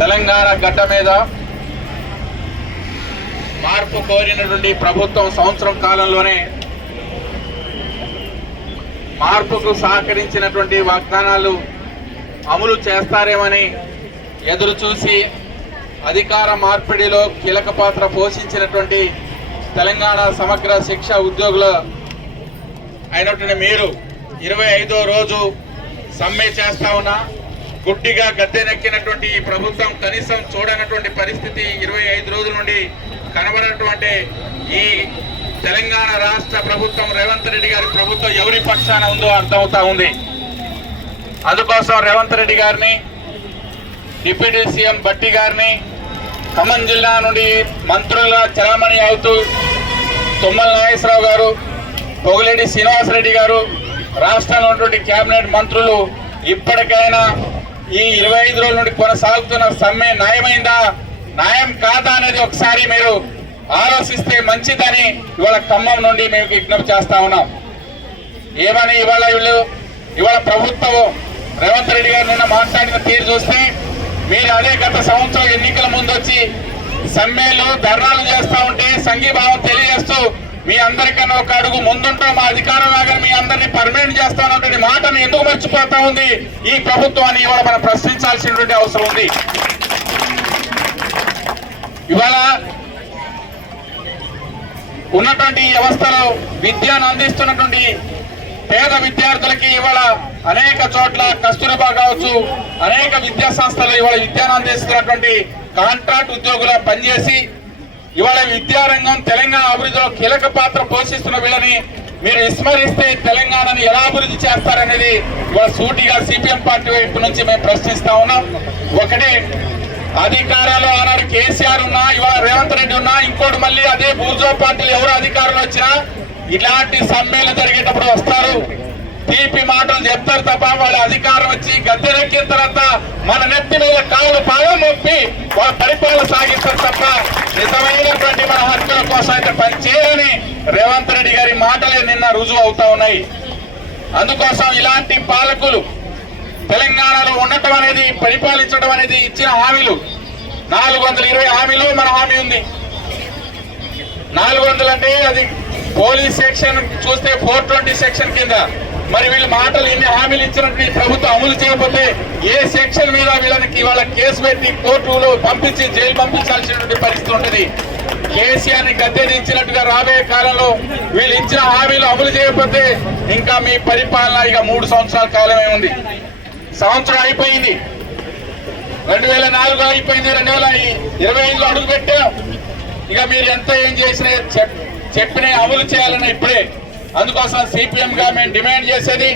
తెలంగాణ గడ్డ మీద మార్పు కోరినటువంటి ప్రభుత్వం సంవత్సరం కాలంలోనే మార్పుకు సహకరించినటువంటి వాగ్దానాలు అమలు చేస్తారేమని ఎదురు చూసి అధికార మార్పిడిలో కీలక పాత్ర పోషించినటువంటి తెలంగాణ సమగ్ర శిక్ష ఉద్యోగుల అయినటువంటి మీరు 25వ రోజు సమ్మె చేస్తా ఉన్నా గుడ్డిగా గద్దెనెక్కినటువంటి ఈ ప్రభుత్వం కనీసం చూడనటువంటి పరిస్థితి 25 రోజుల నుండి కనబడినటువంటి ఈ తెలంగాణ రాష్ట్ర ప్రభుత్వం రేవంత్ రెడ్డి గారి ప్రభుత్వం ఎవరి పక్షాన ఉందో అర్థమవుతా ఉంది. అందుకోసం రేవంత్ రెడ్డి గారిని, డిప్యూటీ సీఎం భట్టి గారిని, ఖమ్మం జిల్లా నుండి మంత్రులుగా చలామణి అవుతూ తుమ్మల నాగేశ్వరరావు గారు, పొగిలేటి శ్రీనివాసరెడ్డి గారు, రాష్ట్రంలో ఉన్నటువంటి కేబినెట్ మంత్రులు ఇప్పటికైనా ఈ 25 రోజుల నుండి కొనసాగుతున్న సమ్మె న్యాయమైందా, న్యాయం కాదా అనేది ఒకసారి మీరు ఆలోచిస్తే మంచిదని ఇవాళ ఖమ్మం నుండి మేము విజ్ఞప్తి చేస్తా ఉన్నాం. ఏమని ఇవాళ ప్రభుత్వం రేవంత్ రెడ్డి గారు నిన్న మాట్లాడిన తీరు చూస్తే మీరు అదే గత సంవత్సరం ఎన్నికల ముందు వచ్చి సమ్మెలు ధర్నాలు చేస్తా ఉంటే సంఘీభావం తెలియజేస్తూ మీ అందరికన్నా ఒక అడుగు ముందుంటాం, మా అధికారం లాగా మీ అందరినీ పర్మనెంట్ చేస్తానటువంటి మాటను ఎందుకు మర్చిపోతా ఉంది ఈ ప్రభుత్వాన్ని ఇవాళ మనం ప్రశ్నించాల్సినటువంటి అవసరం ఉంది. ఇవాళ ఉన్నటువంటి వ్యవస్థలో విద్యను అందిస్తున్నటువంటి పేద విద్యార్థులకి ఇవాళ అనేక చోట్ల కస్తూరిబా కావచ్చు, అనేక విద్యా సంస్థలు ఇవాళ విద్యను అందిస్తున్నటువంటి కాంట్రాక్ట్ ఉద్యోగుల పనిచేసి ఇవాళ విద్యారంగం తెలంగాణ అభివృద్ధిలో కీలక పాత్ర పోషిస్తున్న వీళ్ళని మీరు విస్మరిస్తే తెలంగాణను ఎలా అభివృద్ధి చేస్తారనేది ఇవాళ సూటిగా సిపిఎం పార్టీ వైపు నుంచి మేము ప్రశ్నిస్తా ఉన్నాం. ఒకటి, అధికారాలు ఆనాడు కేసీఆర్ ఉన్నా, ఇవాళ రేవంత్ రెడ్డి ఉన్నా, ఇంకోటి మళ్ళీ అదే బూర్జో పార్టీలు ఎవరు అధికారంలో వచ్చినా ఇలాంటి సమ్మెలు జరిగేటప్పుడు వస్తారు, తీపి మాటలు చెప్తారు తప్ప వాళ్ళ అధికారం వచ్చి గద్దెనెక్కిన తర్వాత మన నెత్తి మీద కాళ్ళు పాదం మొప్పి వాళ్ళ పరిపాలన సాగిస్తారు తప్ప నిజమైనటువంటి మన హక్కుల కోసం అయితే పనిచేయాలని రేవంత్ రెడ్డి గారి మాటలే నిన్న రుజువు అవుతా ఉన్నాయి. అందుకోసం ఇలాంటి పాలకులు తెలంగాణలో ఉండటం అనేది, పరిపాలించడం అనేది ఇచ్చిన హామీలు 420 హామీలు మన హామీ ఉంది. 400 అంటే అది పోలీస్ సెక్షన్ చూస్తే 420 సెక్షన్ కింద. మరి వీళ్ళ మాటలు ఎన్ని హామీలు ఇచ్చినట్టు ప్రభుత్వం అమలు చేయకపోతే ఏ సెక్షన్ మీద వీళ్ళకి ఇవాళ కేసు పెట్టి కోర్టులో పంపించి జైలు పంపించాల్సినటువంటి పరిస్థితి ఉంటుంది. కేసీఆర్ ని గద్దె దించినట్టుగా రాబోయే కాలంలో వీళ్ళు ఇచ్చిన హామీలు అమలు చేయకపోతే ఇంకా మీ పరిపాలన ఇక 3 సంవత్సరాల కాలమే ఉంది. సంవత్సరం అయిపోయింది, 2004 అయిపోయింది, 2025లో అడుగు పెట్టాం. ఇక మీరు ఎంత ఏం చేసినా చెప్పిన అమలు చేయాలన్న ఇప్పుడే. అందుకోసం సిపిఎం గా మేము డిమాండ్ చేసేది,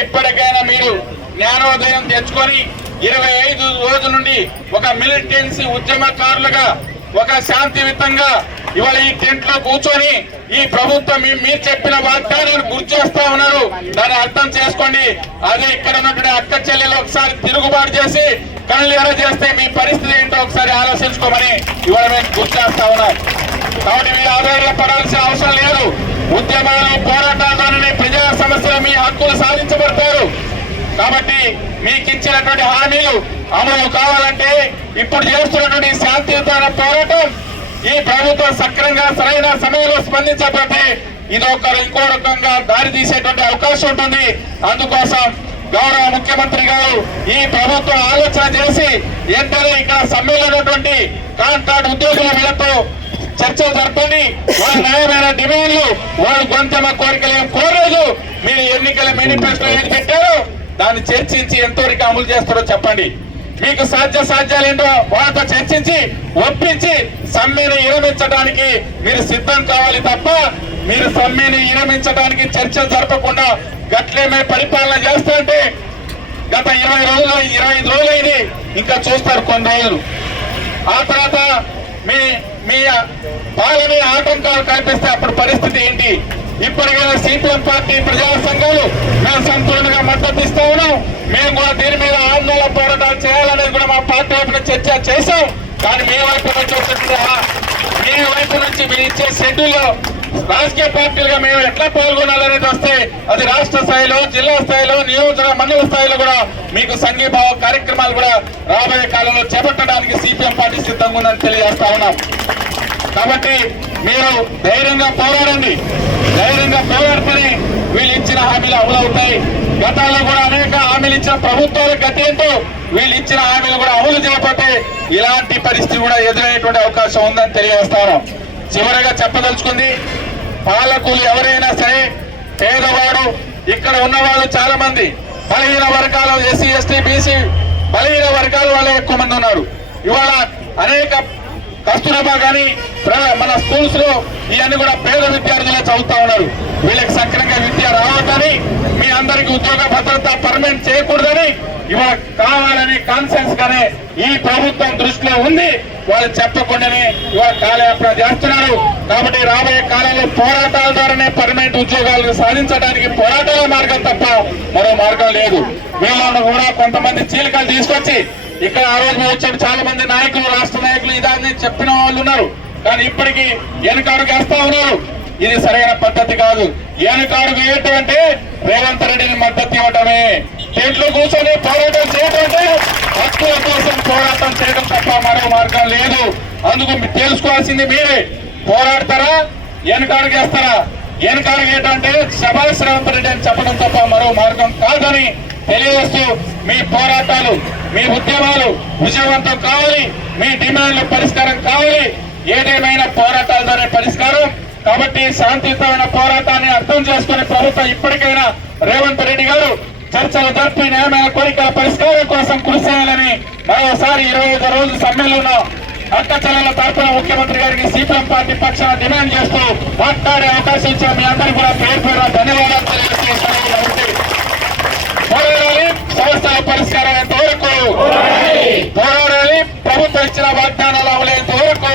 ఇప్పటికైనా మీరు జ్ఞానోదయం తెచ్చుకొని 25 రోజుల నుండి ఒక మిలిటెన్సీ ఉద్యమకారులుగా ఒక శాంతియుతంగా ఇవాళ ఈ టెంట్ లో కూర్చొని ఈ ప్రభుత్వం మీరు చెప్పిన వాగ్దానాన్ని గుర్తు చేస్తా ఉన్నారు, దాన్ని అర్థం చేసుకోండి. అదే ఇక్కడ ఉన్నటువంటి అక్క చెల్లెలు ఒకసారి తిరుగుబాటు చేసి కళ్ళు ఎర చేస్తే మీ పరిస్థితి ఏంటో ఒకసారి ఆలోచించుకోమని ఇవాళ మేము గుర్తు చేస్తా ఉన్నాం. కాబట్టి మీరు ఆధారపడాల్సిన అవసరం లేదు. ఉద్యమాలు, పోరాటాలనే ప్రజా సమస్యలు, మీ హక్కులు సాధించబడతారు. కాబట్టి మీకు ఇచ్చినటువంటి హామీలు అమలు కావాలంటే ఇప్పుడు చేస్తున్నటువంటి శాంతియుతమైన పోరాటం ఈ ప్రభుత్వం సక్రమంగా సరైన సమయంలో స్పందించకపోతే ఇంకో రకంగా దారి తీసేటువంటి అవకాశం ఉంటుంది. అందుకోసం గౌరవ ముఖ్యమంత్రి గారు ఈ ప్రభుత్వం ఆలోచన చేసి వెంటనే ఇక్కడ సమ్మెలో ఉన్నటువంటి కాంట్రాక్ట్ ఉద్యోగుల వీళ్ళతో చర్చలు జరపండి. వాళ్ళ న్యాయమైన డిమాండ్లు, వాళ్ళు గొంతమ కోరికలు ఏం కోరలేదు. మీరు ఎన్నికల మేనిఫెస్టో ఏం పెట్టారో దాన్ని చర్చించి ఎంతవరకు అమలు చేస్తారో చెప్పండి. మీకు సాధ్యాలు ఏంటో వాళ్ళతో చర్చించి ఒప్పించి సమ్మెని విరమించడానికి మీరు సిద్ధం కావాలి తప్ప మీరు సమ్మెని విరమించడానికి చర్చలు జరపకుండా గట్లేమే పరిపాలన చేస్తుంటే గత 25 రోజులైంది, ఇంకా చూస్తారు కొన్ని రోజులు. ఆ తర్వాత మీ పాలన ఆటంకాలు కల్పిస్తే అప్పుడు పరిస్థితి ఏంటి? ఇప్పటికైనా సిపిఎం పార్టీ ప్రజా సంఘాలు మేము సంపూర్ణంగా మద్దతు ఇస్తా ఉన్నాం. మేము కూడా దీని మీద ఆందోళన పోరాటాలు చేయాలనేది కూడా మా పార్టీ వైపున చర్చ చేశాం. కానీ మీ వైపు నుంచి మీరు ఇచ్చే షెడ్యూల్లో రాజకీయ పార్టీలుగా మేము ఎట్లా పాల్గొనాలనేది వస్తే అది రాష్ట్ర స్థాయిలో, జిల్లా స్థాయిలో, నియోజక మండల స్థాయిలో కూడా మీకు సంఘీభావ కార్యక్రమాలు కూడా రాబోయే కాలంలో చేపట్టడానికి సిపిఎం పార్టీ సిద్ధంగా ఉందని తెలియజేస్తా ఉన్నాం. కాబట్టి మీరు ధైర్యంగా పోరాడండి. ధైర్యంగా పోరాడుతూనే వీళ్ళు ఇచ్చిన హామీలు అమలవుతాయి. గతంలో కూడా అనేక హామీలు ఇచ్చిన ప్రభుత్వాల గతి ఏంటో వీళ్ళు ఇచ్చిన హామీలు కూడా అమలు చేయకపోతే ఇలాంటి పరిస్థితి కూడా ఎదురయ్యేటువంటి అవకాశం ఉందని తెలియజేస్తాను. చివరగా చెప్పదలుచుకుంది, పాలకులు ఎవరైనా సరే పేదవాడు, ఇక్కడ ఉన్న వాళ్ళు చాలా మంది బలహీన వర్గాలు, ఎస్సీ ఎస్టీ బీసీ బలహీన వర్గాల వాళ్ళే ఎక్కువ మంది ఉన్నారు. ఇవాళ అనేక కస్తూరబా కానీ మన స్కూల్స్ లో ఇవన్నీ కూడా పేద విద్యార్థులే చదువుతా ఉన్నారు. వీళ్ళకి సక్రమంగా విద్య రావద్దని, మీ అందరికీ ఉద్యోగ భద్రత పర్మనెంట్ చేయకూడదని ఇవాళ కావాలని కాన్సెన్స్ గానే ఈ ప్రభుత్వం దృష్టిలో ఉంది. వాళ్ళు చెప్పకుండానే ఇవాళ కాలయాపన చేస్తున్నారు. కాబట్టి రాబోయే కాలంలో పోరాటాల ద్వారానే పర్మనెంట్ ఉద్యోగాలను సాధించడానికి పోరాటాల మార్గం తప్ప మరో మార్గం లేదు. వీళ్ళను కూడా కొంతమంది చీలికలు తీసుకొచ్చి ఇక్కడ ఆ రోజు వచ్చాడు చాలా మంది నాయకులు, రాష్ట్ర నాయకులు ఇదాన్ని చెప్పిన వాళ్ళు ఉన్నారు. కానీ ఇప్పటికీ వెనుకాడుగు వేస్తా ఉన్నారు. ఇది సరైన పద్ధతి కాదు. వెనుకాడుగు ఏంటంటే రేవంత్ రెడ్డిని మద్దతు ఇవ్వటమే. ఇంట్లో కూర్చొని పోరాటం చేయడం అంటే హక్కుల కోసం పోరాటం చేయడం తప్ప మరో మార్గం లేదు. అందుకు తెలుసుకోవాల్సింది మీరే. పోరాడతారా, వెనుకాడుగు వేస్తారా? వెనుకాడుగు ఏంటంటే శభాష్ రేవంత్ రెడ్డి అని చెప్పడం తప్ప మరో మార్గం కాదని తెలియజేస్తూ మీ పోరాటాలు, మీ ఉద్యమాలు విజయవంతం కావాలి. మీ డిమాండ్ల పరిష్కారం కావాలి. ఏదేమైనా పోరాటాలతోనే పరిష్కారం. కాబట్టి శాంతియుతమైన పోరాటాన్ని అర్థం చేసుకునే ప్రభుత్వం ఇప్పటికైనా రేవంత్ రెడ్డి గారు చర్చలు జరిపి న్యాయమైన కోరికల పరిష్కారం కోసం కృషి చేయాలని మరోసారి 25 రోజుల సమ్మెళనంలో అక్క చెల్లెల తరఫున ముఖ్యమంత్రి గారికి సిపిఎం పార్టీ పక్షాన డిమాండ్ చేస్తూ మాట్లాడే అవకాశం ఇచ్చిన మీ అందరికీ కూడా పేరు పేరు ధన్యవాదాలు తెలియజేస్తున్నాను. పోరాడాలి, సమస్యల పరిష్కారం అయ్యేంత వరకు పోరాడాలి. ప్రభుత్వం ఇచ్చిన వాగ్దానాలు అమలయ్యేంత వరకు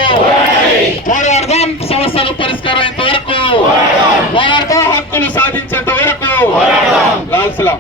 పోరాడదాం. సమస్యలు పరిష్కారం అయ్యేంత వరకు పోరాడదాం. హక్కులు సాధించేంత వరకు. లాల్ సలాం.